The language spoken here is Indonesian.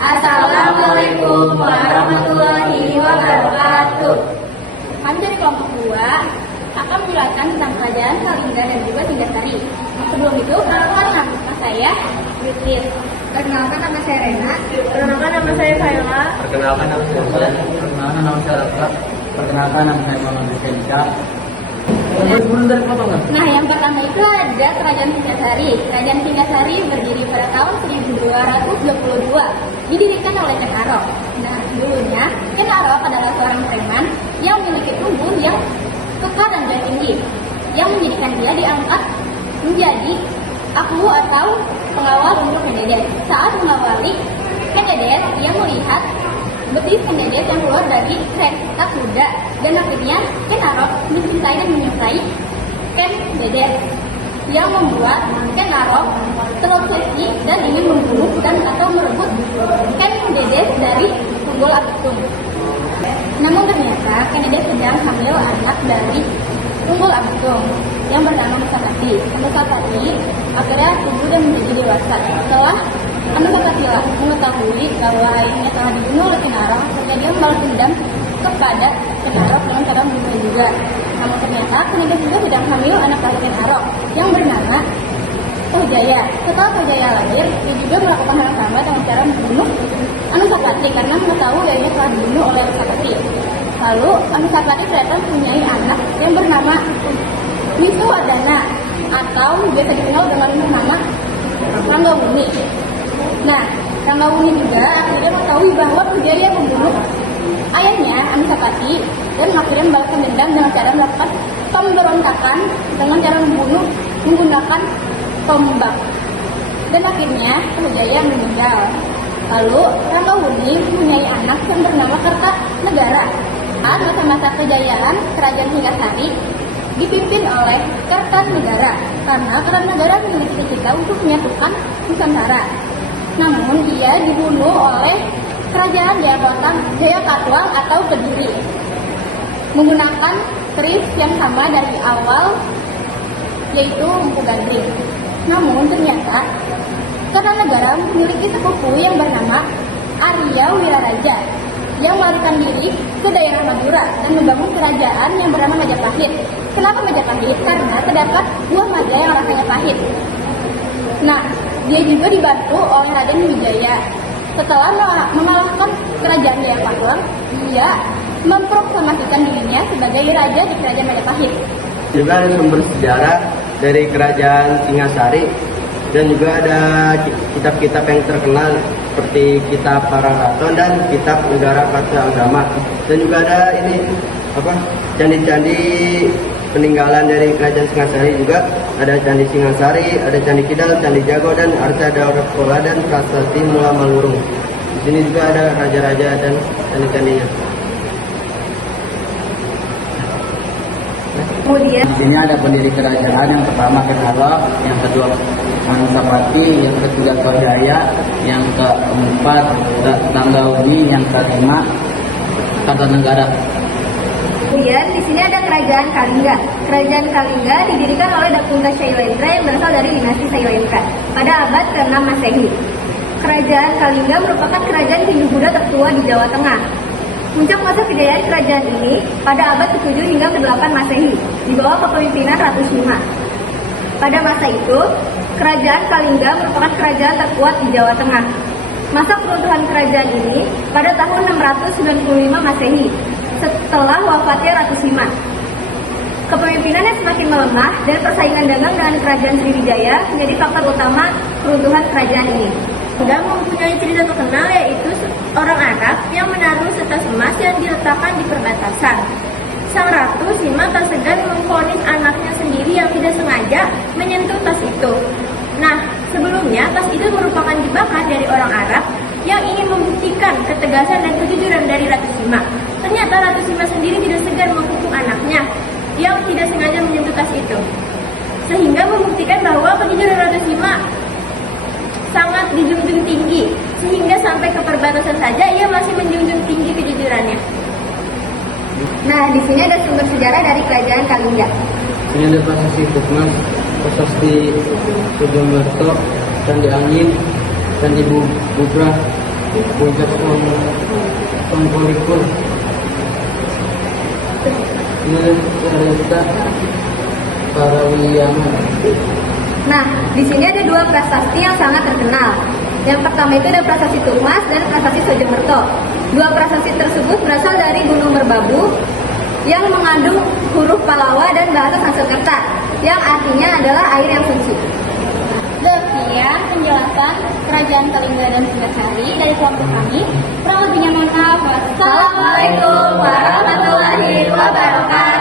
Assalamualaikum warahmatullahi wabarakatuh. Kami dari kelompok 2 akan menjelaskan tentang kerajaan Kalingga dan juga Singgasari. Sebelum itu, perkenalkan nama saya Witis. Perkenalkan nama saya Rena. Perkenalkan nama saya Kayla. Perkenalkan nama saya Ustaz. Perkenalkan nama saya Raka. Perkenalkan nama saya Muhammad Rizka. Nah, yang pertama itu ada Kerajaan Singgasari. Kerajaan Singgasari berdiri pada tahun 1222, didirikan oleh Ken Arok. Nah, dulunya Ken Arok adalah seorang preman yang memiliki tubuh yang kekar dan berat tinggi, yang menjadikan dia diangkat menjadi aklu atau pengawal untuk Ken Dedes. Saat mengawali Ken Dedes, dia melihat betis Ken Dedes yang keluar dari kereta kuda, dan akhirnya Ken Arok mencintai dan menyukai Ken Dedes, yang membuat Ken Arok terobsesi dan ingin membunuh dan atau merebut Ken Dedes dari Tunggul Abetung. Namun ternyata Ken Dedes sedang hamil anak dari Tunggul Abetung yang bernama Musapati. Musapati akhirnya tumbuh dan menjadi dewasa. Setelah Musapati mengetahui bahwa ayahnya telah dibunuh oleh Ken Arok, akhirnya dia membalas dendam kepada Ken Arok dengan cara membunuh juga. Namun ternyata Ken Dedes juga sedang hamil anak dari Ken Arok yang bernama Tohjaya. Setelah Tohjaya lahir, dia juga melakukan hal yang sama dengan cara membunuh Anusapati karena mengetahui ayahnya telah dibunuh oleh Anusapati. Lalu Anusapati ternyata mempunyai anak yang bernama Wisnuwardana atau biasa dikenal dengan nama Ranggawuni. Nah, Ranggawuni juga akhirnya mengetahui bahwa Tohjaya membunuh ayahnya Anusapati dan akhirnya membalaskan dendam dengan cara melakukan pemberontakan dengan cara membunuh menggunakan tombak. Dan akhirnya Tohjaya meninggal. Lalu Ranggawuni mempunyai anak yang bernama Kertanegara. Saat masa-masa kejayaan Kerajaan Singgasari dipimpin oleh Kertanegara karena Kertanegara memiliki cita untuk menyatukan Nusantara. Namun dia dibunuh oleh Kerajaan Jayakatwang atau Kediri menggunakan keris yang sama dari awal, yaitu Empu Gading. Namun ternyata Kertanegara memiliki sepupu yang bernama Arya Wiraraja yang melarikan diri ke daerah Madura dan membangun kerajaan yang bernama Majapahit. Kenapa Majapahit? Karena terdapat buah maja yang rasanya pahit. Nah, dia juga dibantu oleh Raden Wijaya. Setelah mengalahkan kerajaan Jayakatwang, dia memproklamasikan dirinya sebagai raja di kerajaan Majapahit. Juga ada sumber sejarah dari kerajaan Singasari dan juga ada kitab-kitab yang terkenal seperti kitab Pararaton dan kitab Negara Patagama. Dan juga ada ini candi-candi peninggalan dari kerajaan Singasari juga. Ada Candi Singasari, ada Candi Kidal, Candi Jago, dan Arca Daurakola dan Prasasti Mula Malurung. Di sini juga ada raja-raja dan candi-candinya. Kemudian Di sini ada pendiri kerajaan, yang pertama Ken Arok, yang kedua Anusapati, yang ketiga Tohjaya, yang keempat Ranggawuni, yang kelima Kertanegara. Kemudian di sini ada Kerajaan Kalingga. Kerajaan Kalingga didirikan oleh Dakunta Shailendra yang berasal dari dinasti Shailendra pada abad ke-6 Masehi. Kerajaan Kalingga merupakan kerajaan Hindu-Buddha tertua di Jawa Tengah. Puncak masa kejayaan kerajaan ini pada abad ke-7 hingga ke-8 Masehi di bawah kepemimpinan Ratu Sima. Pada masa itu, Kerajaan Kalingga merupakan kerajaan terkuat di Jawa Tengah. Masa keruntuhan kerajaan ini pada tahun 695 Masehi setelah wafatnya Ratu Sima. Kepemimpinannya semakin melemah dan persaingan dagang dengan kerajaan Sriwijaya menjadi faktor utama keruntuhan kerajaan ini. Sudah mempunyai cerita terkenal, yaitu orang Arab yang menaruh setas emas yang diletakkan di perbatasan. Sang Ratu Sima tak segan memvonis anaknya sendiri yang tidak sengaja menyentuh tas itu. Nah, sebelumnya tas itu merupakan jebakan dari orang Arab yang ingin membuktikan ketegasan dan kejujuran dari Ratu Sima. Ternyata Ratu Sima sendiri tidak segan menghukum anaknya yang tidak sengaja menyentuh tas itu, sehingga membuktikan bahwa kejujuran Ratu Sima sangat dijunjung tinggi, sehingga sampai ke perbatasan saja ia masih menjunjung tinggi kejujurannya. Nah, di sini ada sumber sejarah dari Kerajaan Kalingga. Ini ada prasasti Tukmas, prasasti Sujomerto, Candi Angin, Candi Bubrah, puncak Songkolikul. Ini cerita para Wiyaman. Nah, di sini ada dua prasasti yang sangat terkenal. Yang pertama itu ada prasasti Tumas dan prasasti Sojomerto. Dua prasasti tersebut berasal dari Gunung Merbabu yang mengandung huruf Palawa dan bahasa Sanskerta yang artinya adalah air yang suci. Demikian penjelasan Kerajaan Kalingga dan Singasari dari kelompok kami. Kurang lebihnya mohon maaf. Wassalamualaikum warahmatullahi wabarakatuh.